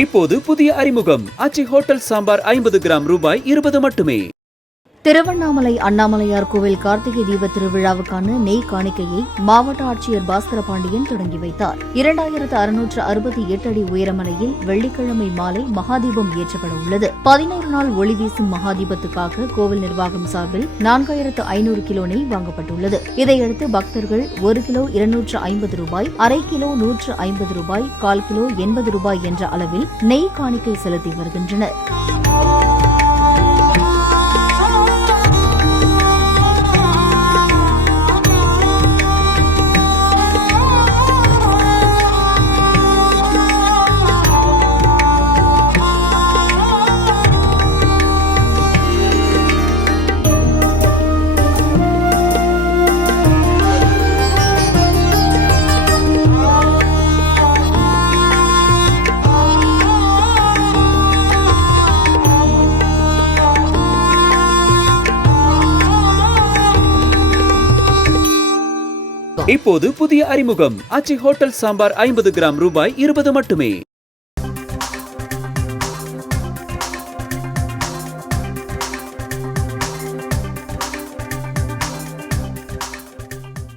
இப்போது புதிய அறிமுகம் அச்சி ஹோட்டல் சாம்பார் 50 கிராம் ரூபாய் 20 மட்டுமே. திருவண்ணாமலை அண்ணாமலையார் கோவில் கார்த்திகை தீப திருவிழாவுக்கான நெய் காணிக்கையை மாவட்ட ஆட்சியர் பாஸ்கர பாண்டியன் தொடங்கி வைத்தார். 2668 அடி உயரமலையில் வெள்ளிக்கிழமை மாலை மகாதீபம் ஏற்றப்பட உள்ளது. 11 நாள் ஒளி வீசும் மகாதீபத்துக்காக கோவில் நிர்வாகம் சார்பில் 4500 கிலோ நெய் வாங்கப்பட்டுள்ளது. இதையடுத்து பக்தர்கள் 1 கிலோ 250 ரூபாய், அரை கிலோ 150 ரூபாய், 1/4 கிலோ 80 ரூபாய் என்ற அளவில் நெய் காணிக்கை செலுத்தி வருகின்றனர். இப்போது புதிய அறிமுகம் அச்சி ஹோட்டல் சாம்பார் 50 கிராம் ரூபாய் 20 மட்டுமே.